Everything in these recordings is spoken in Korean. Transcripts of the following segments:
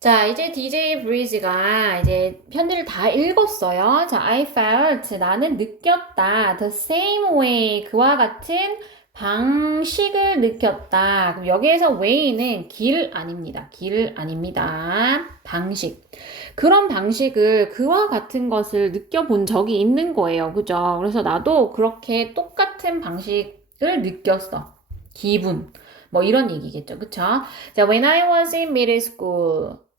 자, 이제 DJ 브리즈가 이제 편지를 다 읽었어요. 자, I felt 나는 느꼈다. The same way 그와 같은 방식을 느꼈다. 그럼 여기에서 way는 길 아닙니다. 길 아닙니다. 방식. 그런 방식을 그와 같은 것을 느껴본 적이 있는 거예요. 그죠? 그래서 나도 그렇게 똑같은 방식을 느꼈어. 기분. 뭐 이런 얘기겠죠. 그쵸? 자, when I was in middle school.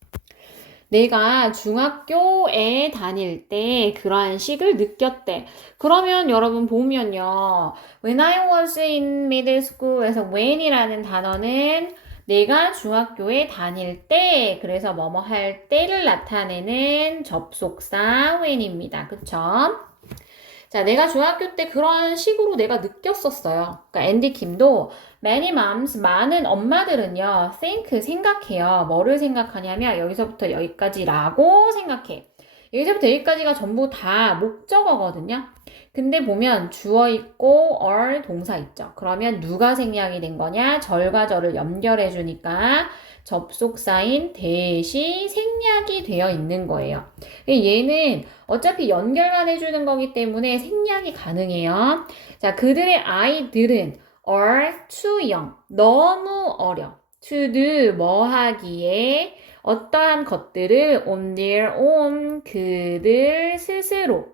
내가 중학교에 다닐 때 그러한 식을 느꼈대. 그러면 여러분 보면요. When I was in middle school에서 when이라는 단어는 내가 중학교에 다닐 때, 그래서 뭐뭐 할 때를 나타내는 접속사 when입니다. 그쵸? 자, 내가 중학교 때 그런 식으로 내가 느꼈었어요. 그러니까 앤디 킴도 many moms, 많은 엄마들은요, think, 생각해요. 뭐를 생각하냐면 여기서부터 여기까지라고 생각해. 여기서부터 여기까지가 전부 다 목적어거든요. 근데 보면 주어 있고 or 동사 있죠. 그러면 누가 생략이 된 거냐? 절과 절을 연결해 주니까 접속사인 대시 생략이 되어 있는 거예요. 얘는 어차피 연결만 해주는 거기 때문에 생략이 가능해요. 자, 그들의 아이들은 are too young. 너무 어려. to do 뭐 하기에 어떠한 것들을 on their own 그들 스스로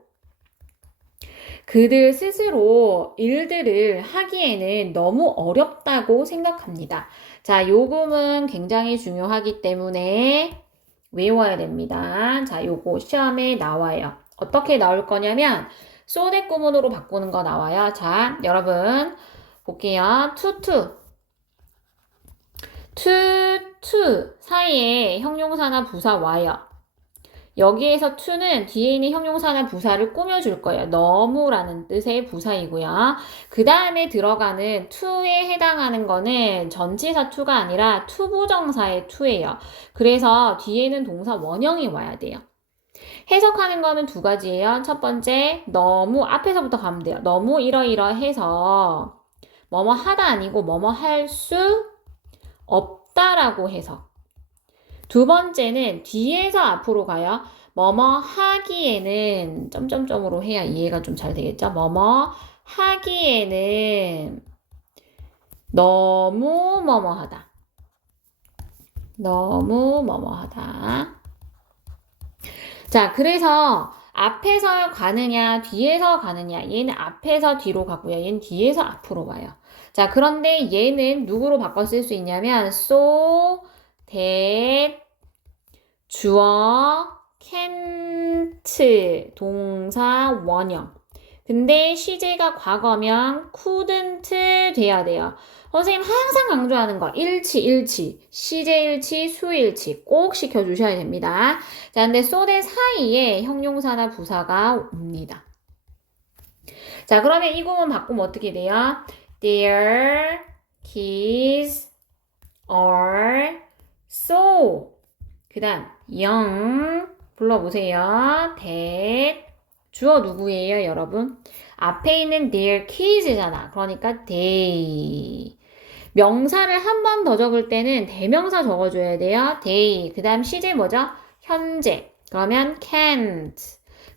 그들 스스로 일들을 하기에는 너무 어렵다고 생각합니다. 자, 요금은 굉장히 중요하기 때문에 외워야 됩니다. 자, 요거 시험에 나와요. 어떻게 나올 거냐면 소대 구문으로 바꾸는 거 나와요. 자, 여러분 볼게요. 투투 투투 사이에 형용사나 부사 와요. 여기에서 to는 뒤에 있는 형용사나 부사를 꾸며줄 거예요. 너무라는 뜻의 부사이고요. 그 다음에 들어가는 to에 해당하는 거는 전치사 to가 아니라 투부정사의 to예요. 그래서 뒤에는 동사 원형이 와야 돼요. 해석하는 거는 두 가지예요. 첫 번째, 너무 앞에서부터 가면 돼요. 너무 이러이러해서 뭐뭐 하다 아니고 뭐뭐 할 수 없다라고 해석. 두 번째는 뒤에서 앞으로 가요. 뭐뭐 하기에는 점점점으로 해야 이해가 좀 잘 되겠죠? 뭐뭐 하기에는 너무 뭐뭐하다. 너무 뭐뭐하다. 자, 그래서 앞에서 가느냐, 뒤에서 가느냐. 얘는 앞에서 뒤로 가고요. 얘는 뒤에서 앞으로 와요. 자, 그런데 얘는 누구로 바꿔 쓸 수 있냐면 so that 주어 can't 동사 원형. 근데 시제가 과거면 couldn't 돼야 돼요. 선생님 항상 강조하는 거 일치 일치 시제 일치 수 일치 꼭 시켜 주셔야 됩니다. 자 근데 소대 사이에 형용사나 부사가 옵니다. 자 그러면 이 구문 바꾸면 어떻게 돼요? Their kids are so 그 다음 young 불러보세요. that 주어 누구예요 여러분? 앞에 있는 their kids잖아. 그러니까 they 명사를 한 번 더 적을 때는 대명사 적어줘야 돼요. they 그 다음 시제 뭐죠? 현재 그러면 can't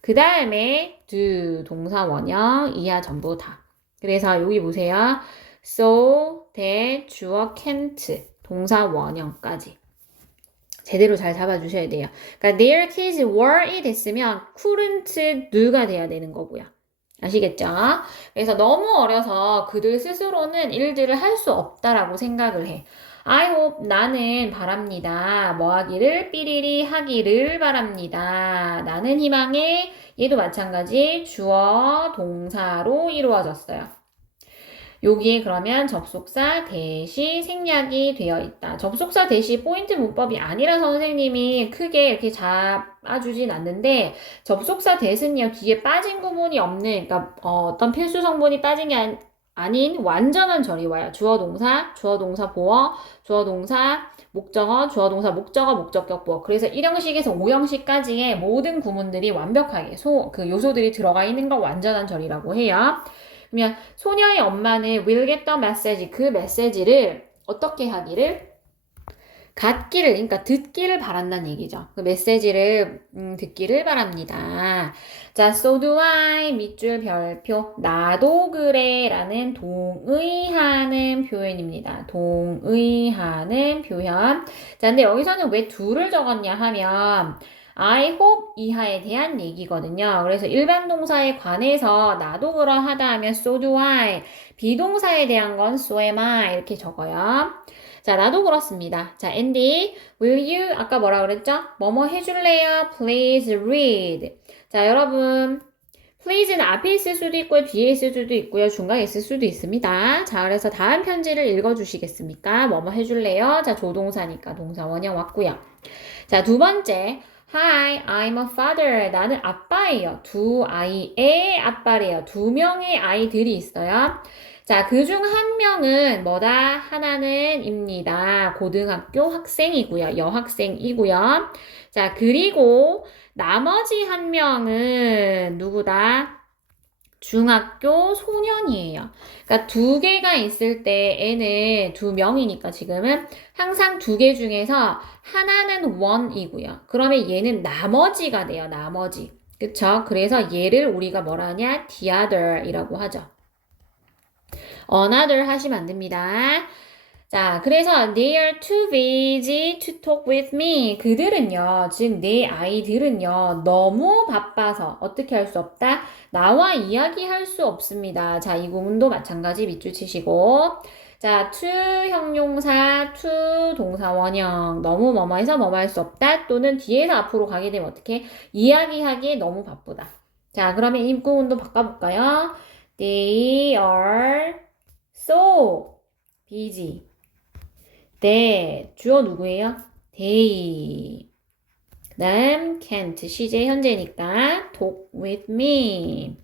그 다음에 do 동사 원형 이하 전부 다 그래서 여기 보세요. so, that, 주어 can't, 동사 원형까지. 제대로 잘 잡아주셔야 돼요. 그러니까 their kids were이 됐으면 couldn't do가 돼야 되는 거고요. 아시겠죠? 그래서 너무 어려서 그들 스스로는 일들을 할 수 없다라고 생각을 해. I hope 나는 바랍니다. 뭐 하기를 삐리리 하기를 바랍니다. 나는 희망해. 얘도 마찬가지 주어 동사로 이루어졌어요. 여기에 그러면 접속사 대시 생략이 되어 있다. 접속사 대시 포인트 문법이 아니라서 선생님이 크게 이렇게 잡아주진 않는데 접속사 대신요 뒤에 빠진 구문이 없는 그러니까 어, 떤 필수 성분이 빠진 게 아닌 완전한 절이 와요. 주어 동사, 주어 동사 보어, 주어 동사 목적어, 주어 동사 목적어, 목적격 보어. 그래서 1형식에서 5형식까지의 모든 구문들이 완벽하게 소, 그 요소들이 들어가 있는 걸 완전한 절이라고 해요. 그러면 소녀의 엄마는 will get the message 그 메시지를 어떻게 하기를 갖기를, 그러니까 듣기를 바란다는 얘기죠. 그 메시지를 음, 듣기를 바랍니다. 자, so do I 밑줄 별표 나도 그래라는 동의하는 표현입니다. 동의하는 표현. 자, 근데 여기서는 왜 do를 적었냐 하면 I hope 이하에 대한 얘기거든요. 그래서 일반 동사에 관해서 나도 그러하다 하면 so do I. 비동사에 대한 건 so am I 이렇게 적어요. 자, 나도 그렇습니다. 자, 앤디, will you 아까 뭐라 그랬죠? 뭐뭐 해줄래요? Please read. 자, 여러분. please는 앞에 있을 수도 있고요, 뒤에 있을 수도 있고요, 중간에 있을 수도 있습니다. 자, 그래서 다음 편지를 읽어주시겠습니까? 뭐뭐 해줄래요? 자, 조동사니까 동사 원형 왔고요. 자, 두 번째. Hi, I'm a father. 나는 아빠예요. 두 아이의 아빠래요. 두 명의 아이들이 있어요. 자, 그 중 한 명은 뭐다? 하나는 입니다. 고등학교 학생이고요. 여학생이고요. 자, 그리고 나머지 한 명은 누구다? 중학교 소년이에요. 그러니까 두 개가 있을 때 애는 두 명이니까 지금은 항상 두 개 중에서 하나는 one이고요. 그러면 얘는 나머지가 돼요. 나머지. 그쵸? 그래서 얘를 우리가 뭐라 하냐? the other이라고 하죠. another 하시면 안 됩니다. 자, 그래서 they are too busy to talk with me. 그들은요, 즉, 내 아이들은요, 너무 바빠서 어떻게 할 수 없다? 나와 이야기할 수 없습니다. 자, 이 부분도 마찬가지 밑줄 치시고. 자, to 형용사, to 동사 원형. 너무 뭐뭐해서 뭐뭐 할 수 없다. 또는 뒤에서 앞으로 가게 되면 어떻게? 이야기하기에 너무 바쁘다. 자, 그러면 이 부분도 바꿔볼까요? They are so busy. 네, 주어 누구예요? they. 그 다음 can't, 시제 현재니까 talk with me.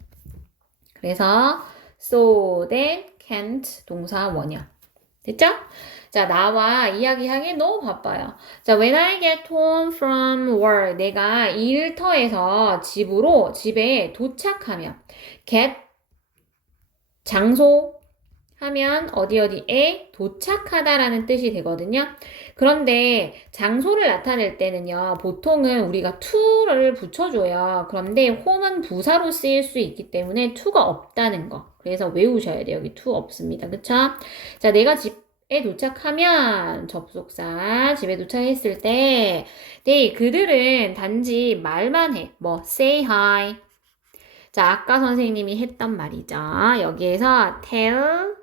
그래서 so that can't 동사 원형. 됐죠? 자, 나와 이야기하기 너무 바빠요. 자, when I get home from work, 내가 일터에서 집으로, 집에 도착하면 get 장소 하면 어디 어디에 도착하다라는 뜻이 되거든요. 그런데 장소를 나타낼 때는요, 보통은 우리가 to를 붙여줘요. 그런데 home은 부사로 쓰일 수 있기 때문에 to가 없다는 거. 그래서 외우셔야 돼요. 여기 to 없습니다. 그쵸? 자, 내가 집에 도착하면 접속사 집에 도착했을 때, 네, 그들은 단지 말만 해. 뭐, say hi. 자, 아까 선생님이 했던 말이죠. 여기에서 tell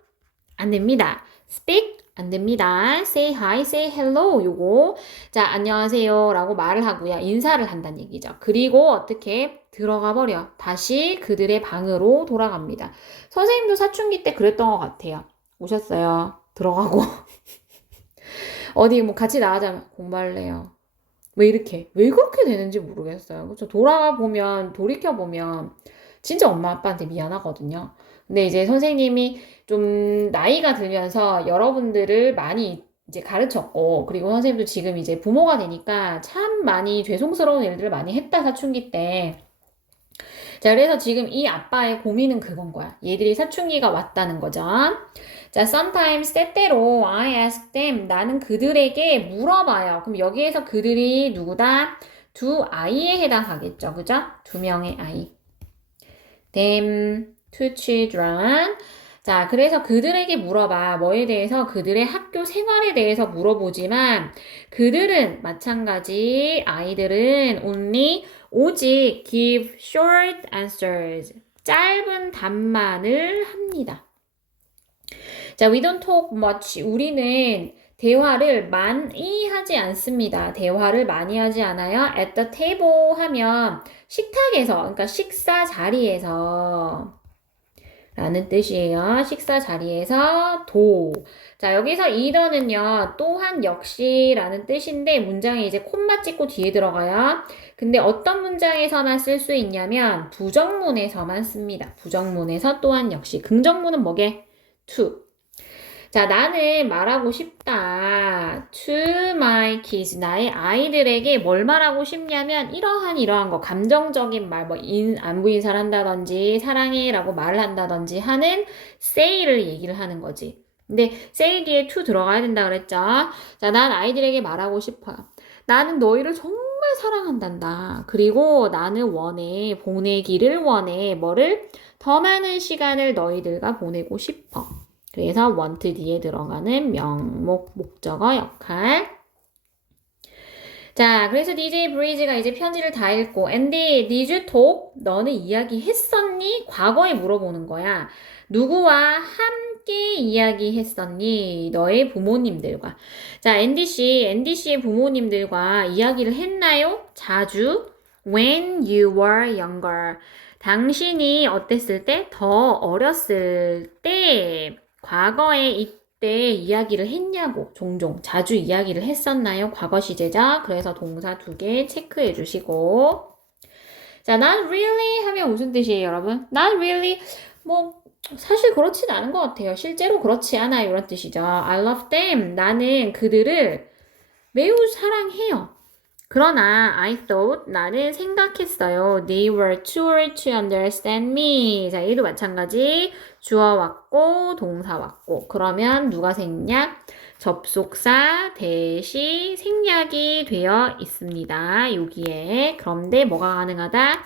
안 됩니다. speak 안 됩니다. say hi, say hello 요거 자 안녕하세요 라고 말을 하고요. 인사를 한다는 얘기죠. 그리고 어떻게 들어가 버려. 다시 그들의 방으로 돌아갑니다. 선생님도 사춘기 때 그랬던 것 같아요. 오셨어요. 들어가고 어디 뭐 같이 나가자면 공부할래요. 왜 이렇게 왜 그렇게 되는지 모르겠어요. 그렇죠. 돌아가 보면 돌이켜 보면 진짜 엄마 아빠한테 미안하거든요. 근데 이제 선생님이 좀 나이가 들면서 여러분들을 많이 이제 가르쳤고, 그리고 선생님도 지금 이제 부모가 되니까 참 많이 죄송스러운 일들을 많이 했다, 사춘기 때. 자, 그래서 지금 이 아빠의 고민은 그건 거야. 얘들이 사춘기가 왔다는 거죠. 자, sometimes 때때로 I ask them. 나는 그들에게 물어봐요. 그럼 여기에서 그들이 누구다? 두 아이에 해당하겠죠. 그죠? 두 명의 아이. them, two children. 자, 그래서 그들에게 물어봐. 뭐에 대해서 그들의 학교 생활에 대해서 물어보지만 그들은 마찬가지 아이들은 only 오직 give short answers. 짧은 답만을 합니다. 자, we don't talk much. 우리는 대화를 많이 하지 않습니다. 대화를 많이 하지 않아요. at the table 하면 식탁에서, 그러니까 식사 자리에서 라는 뜻이에요. 식사 자리에서 도. 자, 여기서 이더는요, 또한 역시 라는 뜻인데, 문장에 이제 콤마 찍고 뒤에 들어가요. 근데 어떤 문장에서만 쓸 수 있냐면, 부정문에서만 씁니다. 부정문에서 또한 역시. 긍정문은 뭐게? to. 자, 나는 말하고 싶다. to my kids. 나의 아이들에게 뭘 말하고 싶냐면, 이러한 이러한 거, 감정적인 말, 뭐, 인, 안부 인사를 한다든지, 사랑해 라고 말을 한다든지 하는 say를 얘기를 하는 거지. 근데 say 뒤에 to 들어가야 된다 그랬죠? 자, 난 아이들에게 말하고 싶어요. 나는 너희를 정말 사랑한단다. 그리고 나는 원해, 보내기를 원해. 뭐를? 더 많은 시간을 너희들과 보내고 싶어. 그래서 want 뒤에 들어가는 명목, 목적어 역할. 자, 그래서 DJ 브리즈가 이제 편지를 다 읽고, 앤디, did you talk? 너는 이야기했었니? 과거에 물어보는 거야. 누구와 함께 이야기했었니? 너의 부모님들과. 자, 앤디 씨, 앤디 씨의 부모님들과 이야기를 했나요? 자주. When you were younger. 당신이 어땠을 때? 더 어렸을 때. 과거에 이때 이야기를 했냐고. 종종. 자주 이야기를 했었나요? 과거 시제죠? 그래서 동사 두 개 체크해 주시고. 자, not really 하면 무슨 뜻이에요, 여러분? not really. 뭐, 사실 그렇진 않은 것 같아요. 실제로 그렇지 않아요. 이런 뜻이죠. I love them. 나는 그들을 매우 사랑해요. 그러나 I thought 나는 생각했어요. They were old to understand me. 자, 얘도 마찬가지. 주어 왔고 동사 왔고. 그러면 누가 생략? 접속사 대시 생략이 되어 있습니다. 여기에. 그런데 뭐가 가능하다?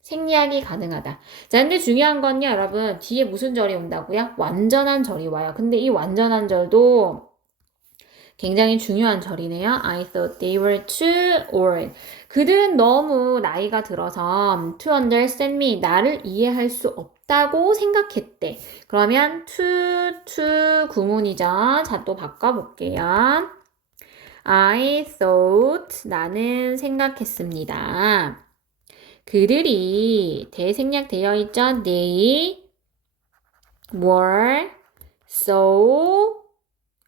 생략이 가능하다. 자, 근데 중요한 건요, 여러분. 뒤에 무슨 절이 온다고요? 완전한 절이 와요. 근데 이 완전한 절도 굉장히 중요한 절이네요. I thought they were too old. 그들은 너무 나이가 들어서 to understand me, 나를 이해할 수 없다고 생각했대. 그러면 to, to 구문이죠. 자, 또 바꿔볼게요. I thought, 나는 생각했습니다. 그들이 대생략되어 있죠. They were so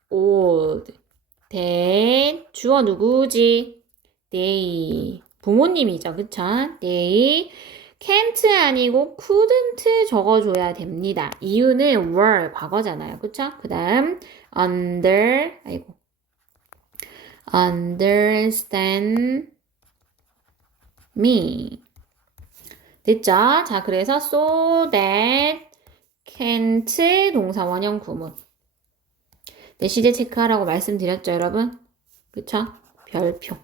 old. 대 주어 누구지? they 부모님이죠. 그쵸? they can't 아니고 couldn't 적어줘야 됩니다. 이유는 were 과거잖아요. 그쵸? 그 다음 under 아이고 understand me 됐죠? 자 그래서 so that can't 동사 원형 구문 네, 시제 체크하라고 말씀드렸죠, 여러분? 그쵸? 별표.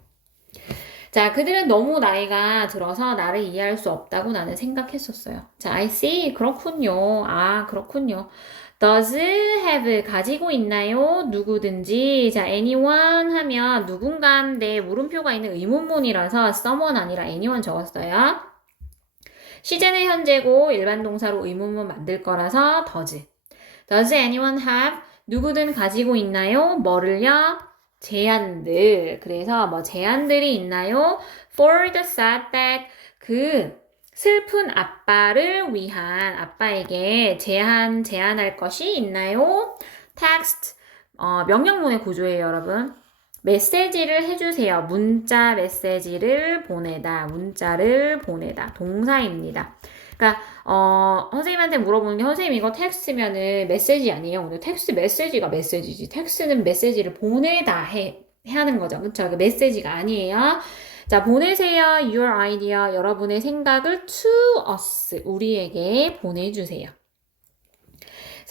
자, 그들은 너무 나이가 들어서 나를 이해할 수 없다고 나는 생각했었어요. 자, I see. 그렇군요. 아, 그렇군요. does have 가지고 있나요? 누구든지. 자, anyone 하면 누군가인데 물음표가 있는 의문문이라서 someone 아니라 anyone 적었어요. 시제는 현재고 일반 동사로 의문문 만들 거라서 does. does anyone have 누구든 가지고 있나요? 뭐를요? 제안들. 그래서 뭐 제안들이 있나요? For the sad that 그 슬픈 아빠를 위한 아빠에게 제안 제안할 것이 있나요? text 어, 명령문의 구조예요, 여러분. 메시지를 해주세요. 문자 메시지를 보내다. 문자를 보내다. 동사입니다. 그러니까 어, 선생님한테 물어보는 게 선생님 이거 텍스트면은 메시지 아니에요. 근데 텍스트 메시지가 메시지지. 텍스트는 메시지를 보내다 해, 해 하는 거죠. 그쵸? 그 메시지가 아니에요. 자, 보내세요. Your idea. 여러분의 생각을 to us. 우리에게 보내주세요.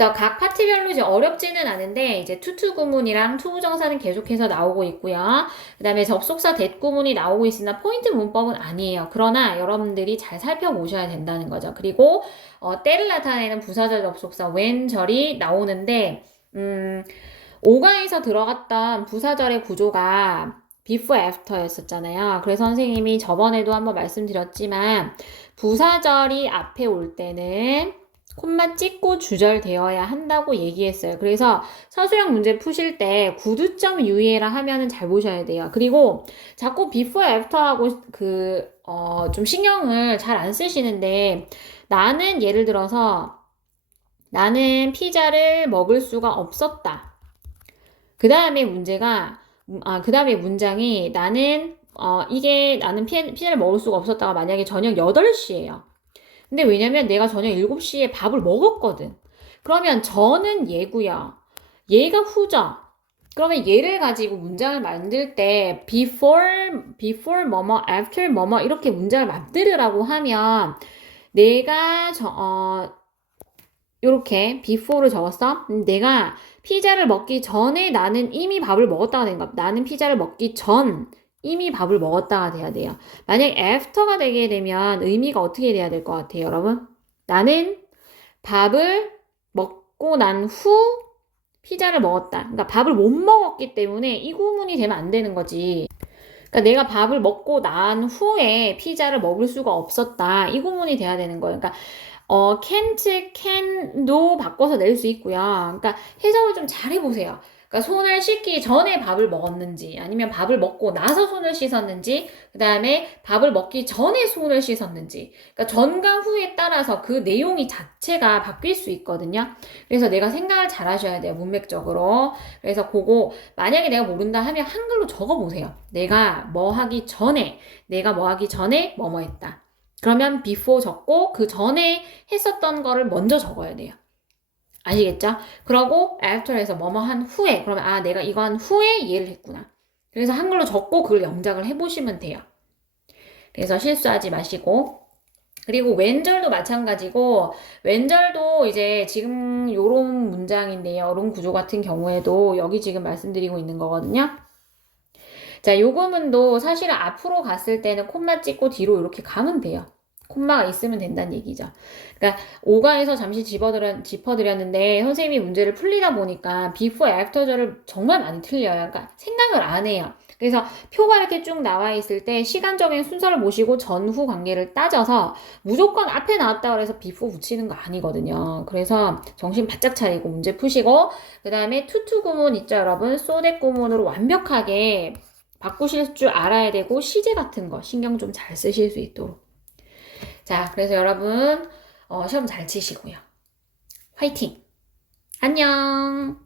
그래서 각 파트별로 이제 어렵지는 않은데 이제 투투 구문이랑 투부 정사는 계속해서 나오고 있고요. 그다음에 접속사 대 구문이 나오고 있으나 포인트 문법은 아니에요. 그러나 여러분들이 잘 살펴보셔야 된다는 거죠. 그리고 어, 때를 나타내는 부사절 접속사 when 절이 나오는데 음 5강에서 들어갔던 부사절의 구조가 before after였었잖아요. 그래서 선생님이 저번에도 한번 말씀드렸지만 부사절이 앞에 올 때는 콤마 찍고 주절되어야 한다고 얘기했어요. 그래서 서술형 문제 푸실 때 구두점 유의해라 하면은 잘 보셔야 돼요. 그리고 자꾸 before after하고 그, 어, 좀 신경을 잘 안 쓰시는데 나는 예를 들어서 나는 피자를 먹을 수가 없었다. 그 다음에 문제가, 아, 그 다음에 문장이 나는, 어, 이게 나는 피, 피자를 먹을 수가 없었다가 만약에 저녁 8시예요. 근데 왜냐면 내가 저녁 7시에 밥을 먹었거든. 그러면 저는 예고야. 얘가 후죠. 그러면 얘를 가지고 문장을 만들 때 before, before 뭐뭐, after 뭐뭐 이렇게 문장을 만들으라고 하면 내가 저, 어, 이렇게 before를 적었어. 음, 내가 피자를 먹기 전에 나는 이미 밥을 먹었다가 된 거. 나는 피자를 먹기 전 이미 밥을 먹었다가 돼야 돼요. 만약 after가 되게 되면 의미가 어떻게 돼야 될 것 같아요, 여러분? 나는 밥을 먹고 난 후 피자를 먹었다. 그러니까 밥을 못 먹었기 때문에 이 구문이 되면 안 되는 거지. 그러니까 내가 밥을 먹고 난 후에 피자를 먹을 수가 없었다. 이 구문이 돼야 되는 거예요. 그러니까 어, can't, can도 바꿔서 낼 수 있고요. 그러니까 해석을 좀 잘 해보세요. 그러니까 손을 씻기 전에 밥을 먹었는지, 아니면 밥을 먹고 나서 손을 씻었는지, 그 다음에 밥을 먹기 전에 손을 씻었는지, 그러니까 전과 후에 따라서 그 내용이 자체가 바뀔 수 있거든요. 그래서 내가 생각을 잘 하셔야 돼요, 문맥적으로. 그래서 그거, 만약에 내가 모른다 하면 한글로 적어 보세요. 내가 뭐 하기 전에, 내가 뭐 하기 전에 뭐뭐 했다. 그러면 before 적고 그 전에 했었던 거를 먼저 적어야 돼요. 아시겠죠? 그러고 after에서 뭐뭐 한 후에 그러면 아 내가 이거 한 후에 이해를 했구나. 그래서 한글로 적고 그걸 영작을 해보시면 돼요. 그래서 실수하지 마시고 그리고 왼절도 마찬가지고 왼절도 이제 지금 요런 문장인데요. 요런 구조 같은 경우에도 여기 지금 말씀드리고 있는 거거든요. 자, 요 구문도 사실은 앞으로 갔을 때는 콤마 찍고 뒤로 이렇게 가면 돼요. 콤마가 있으면 된다는 얘기죠. 그러니까 5강에서 잠시 짚어드렸, 짚어드렸는데 선생님이 문제를 풀리다 보니까 before, after절을 정말 많이 틀려요. 그러니까 생각을 안 해요. 그래서 표가 이렇게 쭉 나와 있을 때 시간적인 순서를 모시고 전후 관계를 따져서 무조건 앞에 나왔다 그래서 before 붙이는 거 아니거든요. 그래서 정신 바짝 차리고 문제 푸시고 그 다음에 투투 구문 있죠 여러분? 소댓 구문으로 완벽하게 바꾸실 줄 알아야 되고 시제 같은 거 신경 좀 잘 쓰실 수 있도록. 자, 그래서 여러분 어, 시험 잘 치시고요. 화이팅! 안녕!